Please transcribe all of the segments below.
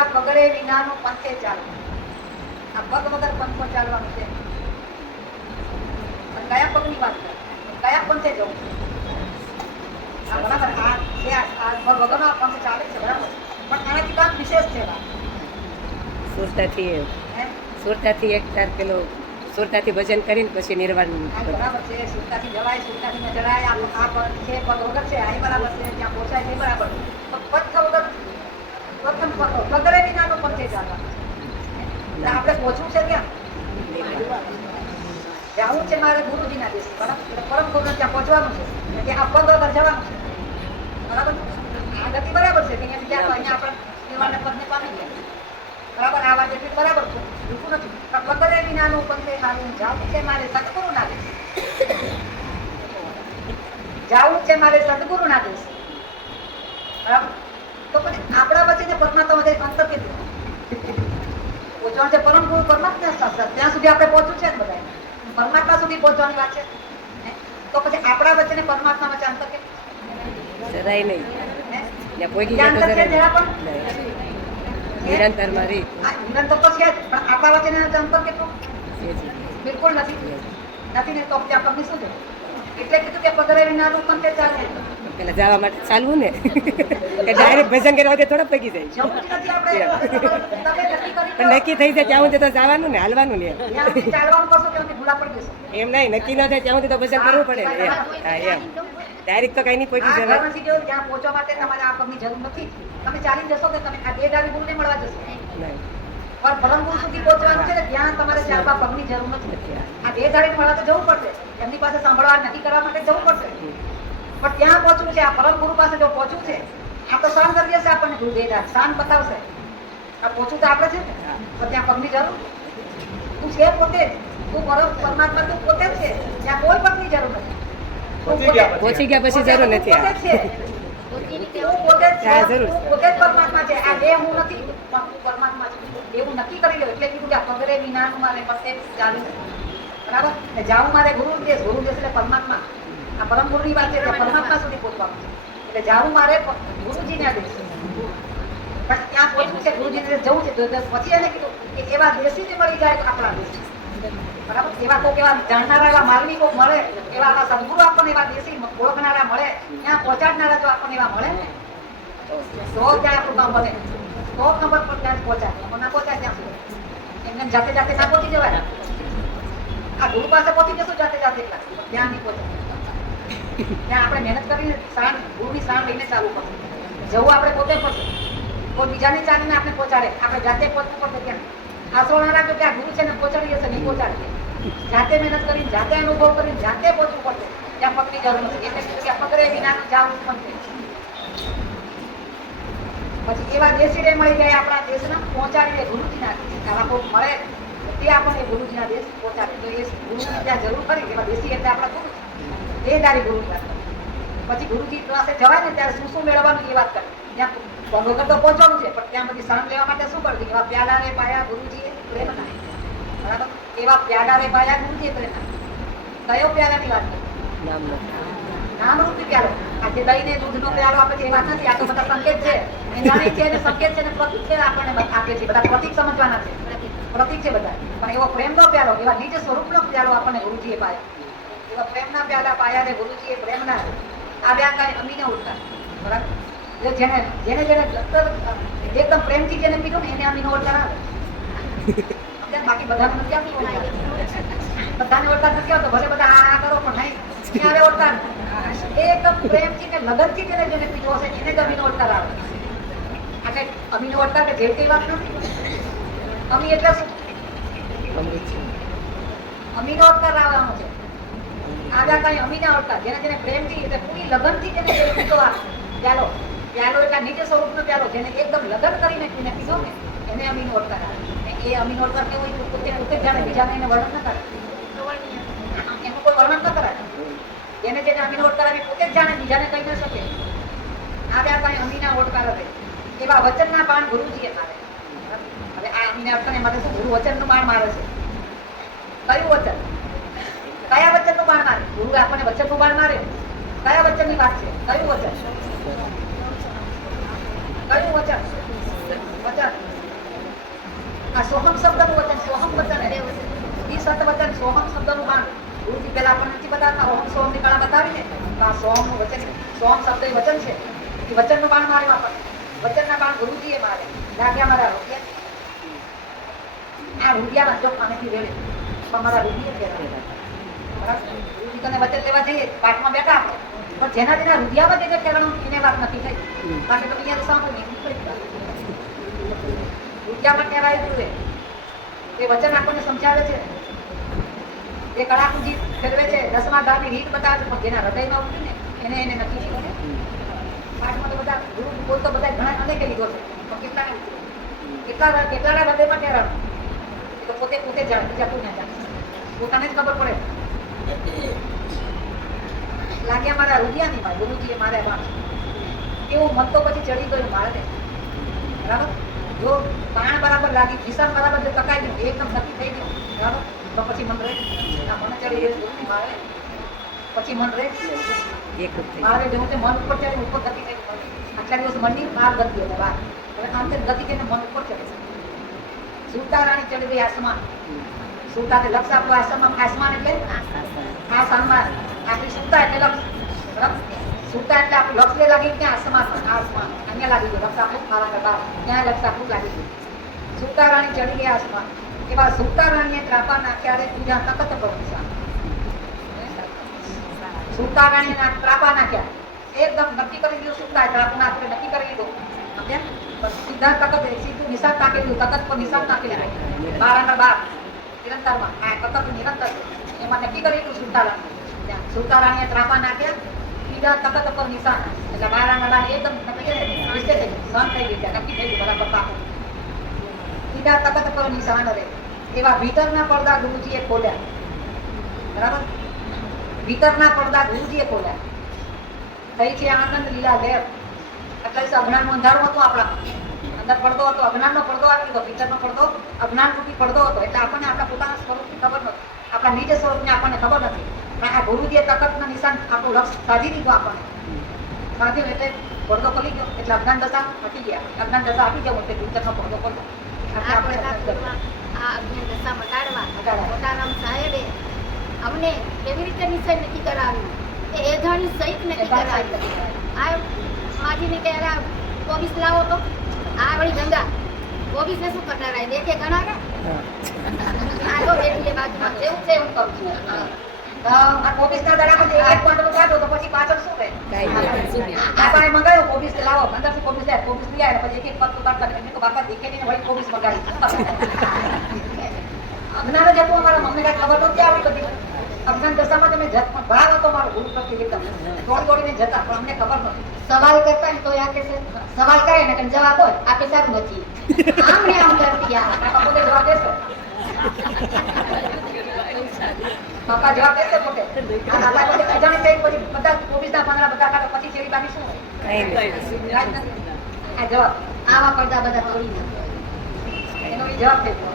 આ પગડે વિનાનું પંથે ચાલવું. આ પગ વગર પંથમાં ચાલવાનું છે. પણ કયા પગની વાત કરે, કયા પંથે જવું? આ બરાબર, આ જે આ પગ વગરનો આ પંથ ચાલે છે બરાબર, પણ આનાથી કાંક વિશેષ છે વાત. સુરતાથી એક તાર પેલો સુરતાથી ભજન કરીને પછી નિર્વાણ. બરાબર છે, સુરતાથી જવાય, સુરતાથી ન જવાય. આ પગ છે, પગ વગર છે, આ બરાબર છે, ત્યાં પહોંચાય છે બરાબર. પંથ વગર પ્રથમ પગડે વિનાનો પંથે ચાલવાનું છે. આપણે પહોંચવું છે ક્યાં? જવું છે મારે ગુરુજીના દેશ બરાબર, એટલે પરમ ગુરુ ત્યાં પહોંચવાનું છે, એટલે આ પગ વગર જવાનું છે બરાબર. આ ગતિ બરાબર છે કે અહીંયા આપણે નિર્વાણના પદને પામી ગયા બરાબર. આ વાત એટલી બરાબર છે, બિલકુલ નથી. પણ પગડે વિનાનું પંથે મારું જવું છે મારે સદગુરુના દેશ, જવું છે મારે સદગુરુના દેશ બરાબર. તો પછી આપણા વચ્ચે પરમાત્મા વચ્ચે અંતર કેટલું પહોંચવાનું છે? પરમ ગુરુ પરમાત્મા ત્યાં સુધી આપણે પહોંચવું છે ને બધા, પરમાત્મા સુધી પહોંચવાની વાત છે. તો પછી આપણા વચ્ચે ને પરમાત્મા વચ્ચે અંતર કેટલું? જરાય નહીં. નિરંતર મારી નિરંતર તો છે જ, પણ આપણા વચ્ચે અંતર કેટલું? બિલકુલ નથી. નથી ને તો ત્યાં પગની શું છે? એટલે કીધું કે પગડે વિનાનું પંથે ચાલે. પેલા જવા માટે ચાલવું ને કે ડાયરેક્ટ ભજન કરવા દે થોડા પગી જાય. પણ નક્કી થઈ જાય ત્યાં સુધી તો જવાનું ને, હાલવાનું ને. એમ નહીં, નક્કી ન થાય ત્યાં સુધી તો ભજન કરવું પડે ને. હા એમ ડાયરેક્ટ તો કઈ નહીં પગી જવાય. ત્યાં પહોંચવા માટે તમારે આ પગની જરૂર નથી. તમે ચાલી જશો કે તમે આ બે ડાળી ગુરુને મળવા જશો નહીં. પણ પરમ ગુરુ સુધી પહોંચવાનું છે ને ત્યાં તમારે ચાલવા પગની જરૂર નથી. આ બે ડાળી મળવા તો જવું પડશે, એમની પાસે સાંભળવા નક્કી કરવા માટે જવું પડશે. પણ ત્યાં પહોંચવું છે, આ પરમ ગુરુ પાસે જો પહોંચવું છે, આ તો શાન કરી દેશે આપણને ગુરુ દેદાર, શાન બતાવશે. આ પહોંચવું તો આપણે છે ને, તો ત્યાં પગની જરૂર તું છે પોતે જ, તું પરમાત્મા તું પોતે જ છે, ત્યાં કોઈ પગની જરૂર નથી. પહોંચી ગયા પછી જરૂર નથી. પોતે જ પરમાત્મા છે. આ બે હું નથી, પણ હું પરમાત્મા છું એવું નક્કી કરી લો. એટલે કીધું કે આ પગડે વિનાનું મારે પતે ચાલુ બરાબર. જાવું મારે ગુરુ દેશ એટલે પરમાત્મા. આ પરમ ગુરુની વાત છે, પરમાત્મા સુધી પહોંચવાનું છે. એટલે જાવું મારે ગુરુજીના દેશ, પણ ત્યાં પહોંચવું છે, ગુરુજીને દેશ જવું છે. પછી એને કીધું કે એવા દેશી મળી જાય આપણા દેશ બરાબર. એવા કોઈક એવા જાણનારા એવા માલવી કોઈક મળે, એવા આપણા સદગુરુ આપણને એવા દેશી ઓળખનારા મળે, ત્યાં પહોંચાડનારા જો આપણને એવા મળે ને તો ત્યાં આપણું કામ બને, તો ખબર પર ત્યાં પહોંચાય. ના પહોંચાય ત્યાં સુધી એમને જાતે જાતે ના પહોંચી જવાય. આ ગુરુ પાસે પહોંચી જશું જાતે જાતે એટલા, ત્યાં નહીં પહોંચાય. ત્યાં આપણે મહેનત કરીને શાન ગુરુની શાન લઈને ચાલુ કરવું. જવું આપણે પોતે પડશે, કોઈ બીજાને ચાલીને આપણે પહોંચાડે, આપણે જાતે પહોંચવું પડશે. ત્યાં આશરો ના રાખજો કે આ ગુરુ છે ને પહોંચાડી જશે, નહીં પહોંચાડે. જાતે મહેનત કરીને, જાતે અનુભવ કરીને, જાતે પહોંચવું પડશે. ત્યાં પગની જરૂર નથી. એટલે કે પગડે વિનાનું જાવું પણ પછી એવા દેશી રે મળી જાય આપણા દેશના, પહોંચાડી દે ગુરુજીના દેશ. આવા કોઈ મળે તે આપણને ગુરુજીના દેશ પહોંચાડે. તો એ ગુરુની ત્યાં જરૂર ખરી. એવા દેશી એટલે આપણા ગુરુ દેહદારી ગુરુ વાત. પછી ગુરુજી પાસે જવાય ને ત્યારે શું શું મેળવવાનું એ વાત કરે. ત્યાં વગર તો પહોંચવાનું છે, પણ ત્યાં બધી શાન લેવા માટે શું કરવું? એવા પ્યાલા રે પાયા ગુરુજીએ પ્રેમના બરાબર. એવા પ્યાલા રે પાયા ગુરુજીએ પ્રેમના. કયો પ્યાલાની વાત કરી? નામરૂપી પ્યાલો. આ જે દહીં ને દૂધનો પ્યાલો આપે છે એ વાત નથી. આ તો બધા સંકેત છે, નિર્ણાયક છે, સંકેત છે, પ્રતિક છે. આપણને આપે છે બધા પ્રતિક સમજવાના છે, પ્રતિક છે બધા. પણ એવો પ્રેમનો પ્યાલો, એવા નિજ સ્વરૂપનો પ્યાલો આપણને ગુરુજીએ પાયા. એવા પ્રેમના પ્યાલા પાયા ને ગુરુજીએ પ્રેમના. આ બે કઈ અમીને ઉઠતા બરાબર. જેને જેને જેને એકદમ પ્રેમથી જેને પીધું ને એને અમીનો ઓળખાણ આવે. બાકી બધાને નથી આવતું, બધાને ઓળખાણ નથી આવતો. ભલે બધા આ કરો પણ નહીં ત્યારે ઓળખાણ એકદમ પ્રેમથી ને લગનથી જેને જેને પીધો હશે એને જ અમીનો ઓળખાણ આવે. આ કઈ અમીનો ઓળખાણ કે જે કઈ વાત નથી. અમી એટલે શું? અમીનો ઓળખાણ આવવાનો છે. આવ્યા કઈ અમીના ઓળખાણ જેને જેને પ્રેમથી એટલે પૂરી લગનથી જેને જેને પીધો પ્યાલો, પ્યાલો એટલે નીચે સ્વરૂપનો પ્યાલો જેને એકદમ લગન કરીને પીને પીધો ને એને અમીનો ઓળખાણ આવે. એ અમીનો ઓળખાણ કેવો હોય પોતે પોતે જાણે, બીજાને એને વર્ણન ન કરે. એનું કોઈ વર્ણન ન કરાય. જેને જેને અમીનો ઓળખાણ આવે પોતે જ જાણે, બીજાને કહી ન શકે. આવ્યા કઈ અમીના ઓળખાણ આવે. એવા વચનના બાણ ગુરુજીએ મારે. હવે આ અમીના ઓળખાણ માટે શું? ગુરુ વચનનું બાણ મારે છે. કયું વચન? કયા વચનનું બાણ મારે? ગુરુ આપણને વચનનું બાણ મારે. કયા વચનની વાત છે? કયું વચન? કયું વચન? વચન એ વચન છે એ વચનનું બાણ મારે વાપર વચનના બાણ ગુરુજીએ મારે લાગ્યા મારા રૂપિયા આ રૂપિયાના જો પાણીથી વેળે પણ મારા રૂપિયા કહેવાય બરાબર ગુરુજી તને વચન લેવા જઈએ પાઠમાં બેઠા આપણે પણ જેના જેના રૂપિયામાં જેને કહેવાનું એને વાત નથી થઈ કારણ કે તમે અહીંયા સાંભળો રૂપિયામાં કહેવાય જોઈએ એ વચન આપણને સમજાવે છે એ કળાકુજી ફેરવે છે 10મા ગાળની રીત બતાવે છે પણ જેના હૃદયમાં ઉતરી ને એને નથી લીધો પાઠમાં તો બધા ગુરુ બોલ તો બધા ઘણા અનેકે લીધો છે પણ કેટલાના હૃદયમાં કહેવાનું એ તો પોતે જાણે બીજા કોઈ ના જાણે પોતાને જ ખબર પડે લાગ્યા મારા રૂપિયાની માં ગુરુજીએ મારે વાંચ એવું મન તો પછી ચડી ગયું મારે બરાબર જો બાણ બરાબર લાગી દિશા બરાબર જો ટકાઈ ગયું એકદમ નક્કી થઈ ગયું બરાબર તો પછી મન રહે મને ચડી ગયું મારે પછી મન રહે મારે જેવું કે મન ઉપર ચડે ઉપર ગતિ થઈ આટલા દિવસ મનની બહાર ગતિ હતી બહાર હવે આંતર ગતિ થઈને મન ઉપર ચડે સુતા રાણી ચડી ગઈ આસમાન સુતા લક્ષ આપણું આસમાન એટલે આસમાન આપણી સુતા એટલે લક્ષ બરાબર સુતા એટલે આપણું લક્ષ લાગી ત્યાં આસમાન અહીંયા લાગી ગયું લક્ષ આપણું મારા બહાર ત્યાં લક્ષ આપણું લાગી ગયું સુતા રાણી ચડી ગયા આસમાન એવા સુતા રાણીએ ત્રાપા નાખ્યા તુજા તકત પર નિશાન સુતા રાણીએ ત્રાપા નાખ્યા એકદમ નક્કી કરી દીધું સુતા ત્રાપના આપણે નક્કી કરી દીધું સીધા તકત સીધું નિશાન નાખી દીધું તકત પર નિશાન નાખી દીધું 12 નિરંતરમાં આ તકત નિરંતર એમાં નક્કી કરી દીધું સુતા રાણી સુતા રાણીએ ત્રાપા નાખ્યા સીધા તકત પર નિશાન એટલે 12 એકદમ નક્કી સહન થઈ ગઈ નક્કી થઈ ગયું બરાબર પાકો સીધા તકત પર નિશાન રહે એવા ભીતરના પડદા ગુરુજીએ ખોલ્યા બરાબર ભીતરના પડદા ગુરુજીએ ખોલ્યા થઈ છે આનંદ લીલા લેર એટલે અજ્ઞાનનું અંધારું હતું આપણા અંદર પડદો હતો અજ્ઞાનનો પડદો આવી ગયો ભીતરનો પડદો અજ્ઞાન રૂપી પડદો હતો એટલે આપણને આપણા પોતાના સ્વરૂપની ખબર નથી આપણા નિજ સ્વરૂપની આપણને ખબર નથી પણ આ ગુરુજીએ તકતના નિશાન આપણું લક્ષ સાધી દીધું આપણને સાધ્યું એટલે પડદો ખોલી ગયો એટલે અજ્ઞાન દશા હટી ગયા અજ્ઞાન દશા આપી જવું એટલે ભીતરનો પડદો ખોલો એટલે આપણે આ અજ્ઞાન દશા મટાડવા મોટારામ સાહેબે અમને કેવી રીતે નિશ્ચય નક્કી કરાવ્યું એ એધાણી સહિત નક્કી કરાવ્યું આ માજીને કે અરે 24 લાવો તો આ વળી ગંગા 24 ને શું કરનાર આ દેખે ઘણા કે આ તો એટલે બાજુમાં જેવું છે એવું કરું છું આ 24 ના દાડામાં એક પાંડવો કાઢો તો પછી પાછળ શું કહે આપણે મંગાવ્યું 24 લાવો અંદરથી 24 લે 24 લઈ આવ્યા પછી એક પત્તો કાઢતા એટલે તો બાપા દેખે નહીં વળી 24 મંગાવી અજ્ઞાન જતું અમારા મમ્મી કાંઈ ખબર નહોતી આવી બધી અજ્ઞાન દશામાં તમે ભાવ હતો મારો ગુરુ પ્રત્યે એકદમ દોડીને જતા પણ અમને ખબર નહોતી સવાલ કરતા ને તો આ કે સવાલ કરે ને કે જવાબ હોય આપે સારું નથી આમ ને આમ કરતી આ બાપા પોતે જવાબ દેશે બાપા જવાબ દેશે પોતે આ દાદા પોતે અજાણે કઈ પછી બધા 24 ના 15 બધા કાઢો પછી છેડી બાકી શું હોય આ જવાબ આવા પડદા બધા તોડી નાખે એનો એ જવાબ થઈ ગયો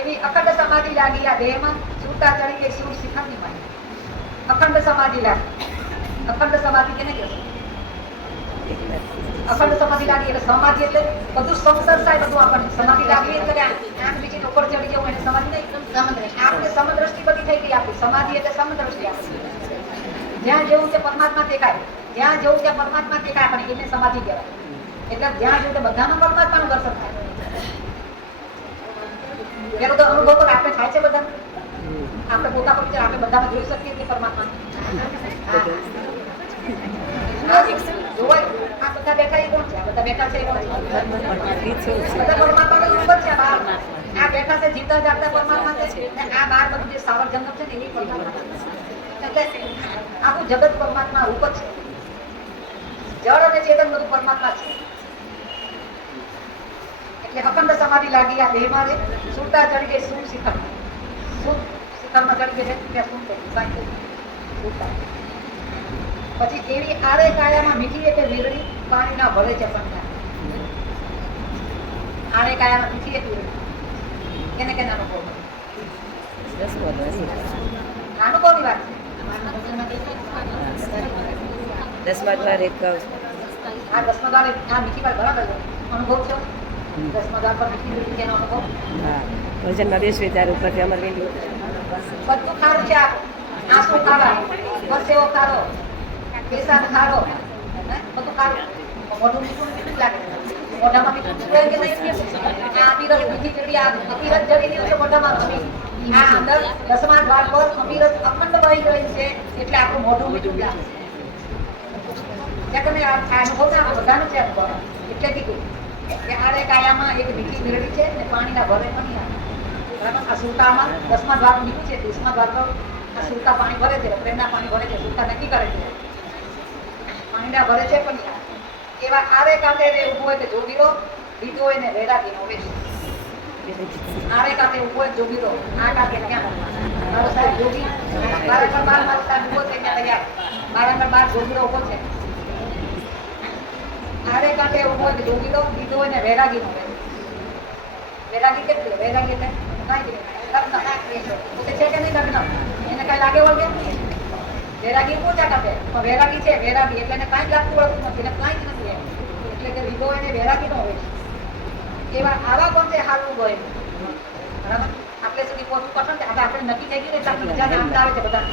એવી અખંડ સમાધિ લાગી આ દેહમાં સુતા ચડી ગઈ શિવ શિખરની માં અખંડ સમાધિ લાગી અખંડ સમાધિ કેને કહેવાય અખંડ સમાધિ લાગી એટલે સમાધિ એટલે બધું સંસાર થાય બધું આપણને સમાધિ લાગી એટલે આંખ બીજી ઉપર ચડી જવું એને સમાધિ નહીં સમદ્રષ્ટિ આપણે સમદ્રષ્ટિ બધી થઈ ગઈ આપણી સમાધિ એટલે સમદ્રષ્ટિ આપણી જ્યાં જેવું તે પરમાત્મા દેખાય જ્યાં જેવું ત્યાં પરમાત્મા દેખાય આપણે એને સમાધિ કહેવાય એટલે જ્યાં જેવું તે બધામાં પરમાત્માનું દર્શન થાય એનો તો અનુભવ તો આપણે થાય છે બધા આપણે પોતા પર આપણે બધામાં જોઈ શકીએ છીએ પરમાત્મા આ બધા બેઠા એ કોણ છે આ બધા બેઠા છે એ કોણ છે બધા પરમાત્માનું રૂપ જ છે આ બેઠા છે જીવતા જાગતા પરમાત્મા છે આ બહાર બધું જે સાવર જંગમ છે ને એ પરમાત્મા એટલે આખું જગત પરમાત્મા રૂપ જ છે જળ અને ચેતન બધું પરમાત્મા છે એટલે અખંડ સમાધિ લાગી આ દેહમાં રે સુતા ચડી ગઈ સુખ શિખર સુખ શિખરમાં ચડી ગઈ ત્યાં સુખ થઈ સુતા પછી એવી આરે કાયામાં મીઠી એટલે વીરડી પાણી ના ભરે છે પણ આરે કાયામાં મીઠી એટલે વીરડી કેને કેને અનુભવ અનુભવની વાત છે 10મા દ્વાર એક આ 10મા દ્વાર આ મીઠી વાત બરાબર અનુભવ છે 10મા દ્વાર પર મીઠી વીરડી તેનો અનુભવ હા ભજનમાં બેસવી ત્યારે ઉપરથી અમર વેલી બધું ખારું છે આંસુ ખાવા પરસેવો ખારો પેશાબ ખારો બધું ખારું મોઢું મીઠું મીઠું લાગે મોઢામાં મીઠું ચૂડે કે નહીં આ અમીરસ બીજી ચડી આ અમીરસ જડી રહ્યું છે મોઢામાં આ અંદર 10મા દ્વાર પર અમીરસ અખંડ વહી ગઈ છે એટલે આપણું મોઢું મીઠું લાગે તમે આ અનુભવ ના બધાનો છે અનુભવ એટલે કીધું કે આરે કાયામાં એક મીઠી મેળવી છે ને પાણીના ભરે પણ આવે બરાબર આ સુલતામાં 10મા દ્વાર મીઠું છે 20મા દ્વાર પર આ સુલતા પાણી ભરે છે પ્રેમના પાણી ભરે છે સુલતા નક્કી કરે છે પાણીના ભરે છે પણ એવા આરે કાંઠે રે ઊભો હોય તો જોગીરો બીજો હોય ને વૈરાગીનો વેશ આરે કાંઠે ઊભો હોય જોગીરો આ કાંઠે ક્યાં મારો સાહેબ જોગી મારા પર બાર મારો સાહેબ ઊભો છે ત્યાં તૈયાર મારા પર બાર જોગીરો ઊભો છે આરે કાંઠે ઊભો હોય તો જોગીરો બીજો હોય ને વૈરાગીનો વેશ વૈરાગી કેટલી વૈરાગી એટલે કાંઈ પોતે છે કે નહીં લગ્ન એને કાંઈ લાગે વળગે વૈરાગી પૂછા કાપે પણ વૈરાગી છે વૈરાગી એટલે એને કાંઈ લાગતું વળતું નથી એને કાંઈ જ નથી એટલે કે વિધો એને વૈરાગી નો હોય એવા આવા કોણ છે હાલવું હોય બરાબર આપણે સુધી પહોંચવું પસંદ છે આપણે નક્કી થઈ ગયું એટલે બીજાને આનંદ આવે છે બધા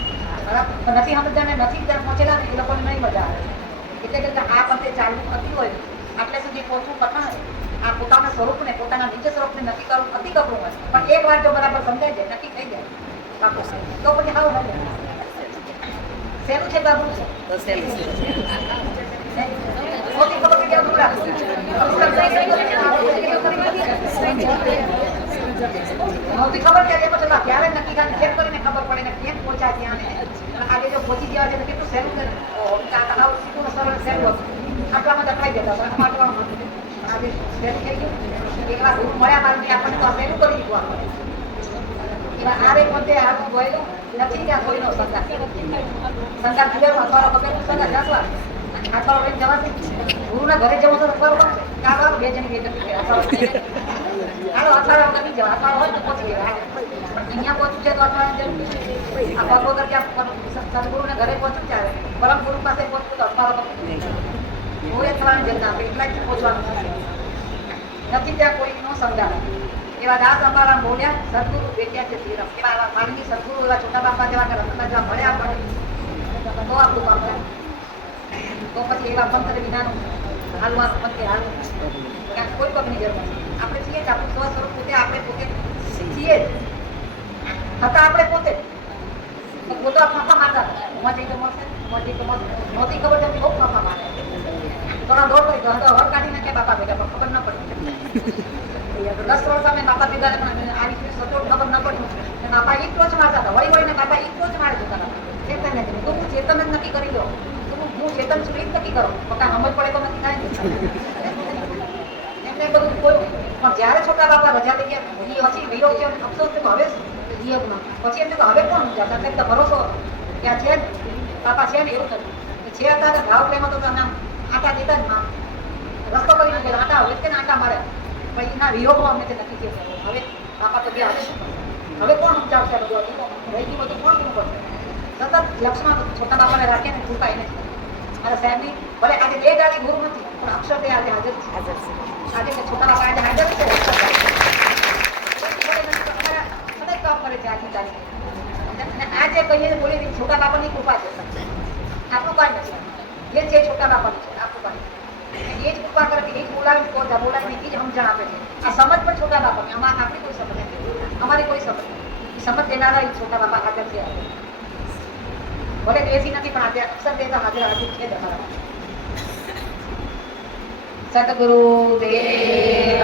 બરાબર નથી સમજ્યા નથી ત્યાં પહોંચેલા ને એ લોકોને નહીં મજા આવે એટલે કે આ પંથે ચાલવું થતી હોય આપણે સુધી પહોંચવું કઠણ આ પોતાના સ્વરૂપને પોતાના નીચે સ્વરૂપને નક્કી કરવું અતિ કપરું હોય પણ એક વાર જો બરાબર સમજાય જાય નક્કી થઈ જાય પાકું તો પછી આવું હોય સહેલું છે બાબુ છે તો સહેલું છે. મોટી ખબર કે અઘરું લાગશે મોટી ખબર કે પછી ક્યારે નક્કી થાય ચેક કરીને ખબર પડે ને કેમ પહોંચ્યા ત્યાં ને આજે જો પહોંચી ગયા છે તો કેટલું સહેલું છે સીધું સરળ સહેલું હતું આટલામાં દટાઈ જતા હતા માટવાનું હતું આજે સહેલું થઈ ગયું એકલા ગુરુ મળ્યા બાદ આપણને તો સહેલું કરી દીધું આપણે એવા આરે પોતે આવું ગયેલું નથી ત્યાં કોઈનો સંગાત સંગાત પીડેલો અથવારો ખબર સંગાત રાખવા અથવારો લઈને જવાશે ગુરુના ઘરે જવું તો અથવારો કોણ છે કાઢવાનું બે જણી બે જણી હાલો અથવારો વગર નહીં જવા અથવારો હોય તો પહોંચી ગયા અહીંયા પહોંચવું છે તો અથવારો જરૂર આ પગ વગર ત્યાં સદગુરુના ઘરે પહોંચવું ચાલે પરમ ગુરુ પાસે પહોંચવું તો અથવારો પૂરે થવાની જરૂર આપણે એટલા જ પહોંચવાનું નથી ત્યાં કોઈનો સંગાત એવા દાસ અમારા બોલ્યા સદગુરુ બેઠ્યા છે શ્રીરામ એવા માનવી સદગુરુ એવા છોટા બાપા જેવા કે રત્ના જેવા મળ્યા પડે તો આપણું કામ થાય તો પછી એવા મંત્ર વિનાનું હાલવાનું મંત્રે હાલવું ત્યાં કોઈ પગની જરૂર નથી આપણે છીએ જ આપણું સ્વ સ્વરૂપ પોતે આપણે પોતે છીએ જ છતાં આપણે પોતે પોતો ફાંફા મારતા હતા જઈ તો મળશે જઈ તો મળશે નહોતી ખબર જતી બહુ ફાંફા મારે થોડા દોડ કરી હર કાઢી નાખ્યા બાપા બેટા પણ ખબર ન પડી 10 વર્ષ અમે બાપા ભેગા આવી સચોટ ખબર ન પડી બાપા એક ટોચ મારતા હતા વળી વળીને બાપા એક ટોચ મારે જતા હતા ચેતન નથી તો હું ચેતન જ નક્કી કરી લો હું ચેતન છું એ જ નક્કી કરો પક્કા સમજ પડે તો નથી થાય એમને બધું કોઈ પણ જ્યારે છોટા બાપા રજા થઈ ગયા પછી વિરોધ છે અફસોસ તો હવે પછી એમને તો હવે કોણ જતા એટલે તો ભરોસો ત્યાં છે બાપા છે ને એવું થતું છે હતા ભાવ પ્રેમ હતો તો નામ આટા દેતા જ માં રસ્તો કરી નાખે આટા હવે કે આટા મારે પણ એના વિરોધમાં અમને તે નક્કી થયું હવે બાપા તો ગયા હવે કોણ સમજાવશે બધું રહી ગયું બધું કોણ શું કરશે સતત લક્ષમાં છોટા બાપાને રાખીને ચૂકાય નથી મારા સાહેબની ભલે આજે 2 ગાડી ગુરુ નથી પણ અક્ષર તે આજે હાજર છે આજે છોટા બાપા આજે હાજર છે સતત કામ કરે છે આજની તારીખે અને આજે કહીએ બોલીએ છોટા બાપાની કૃપા છે આપણું કાંઈ નથી એ છે છોટા બાપાની છે આપણું કાંઈ એ જ કૃપા કરે એ જ બોલાવીને એ જ સમજણ આપે છે આ સમજ પણ છોટા બાપાની આમાં આપણી કોઈ સમજ નથી અમારી કોઈ સમજ નથી સમજ દેનારા એ છોટા બાપા હાજર છે ભલે દેશી નથી પણ આજે અક્ષર દેતા હાજર છે તમારા સદગુરુ દેવ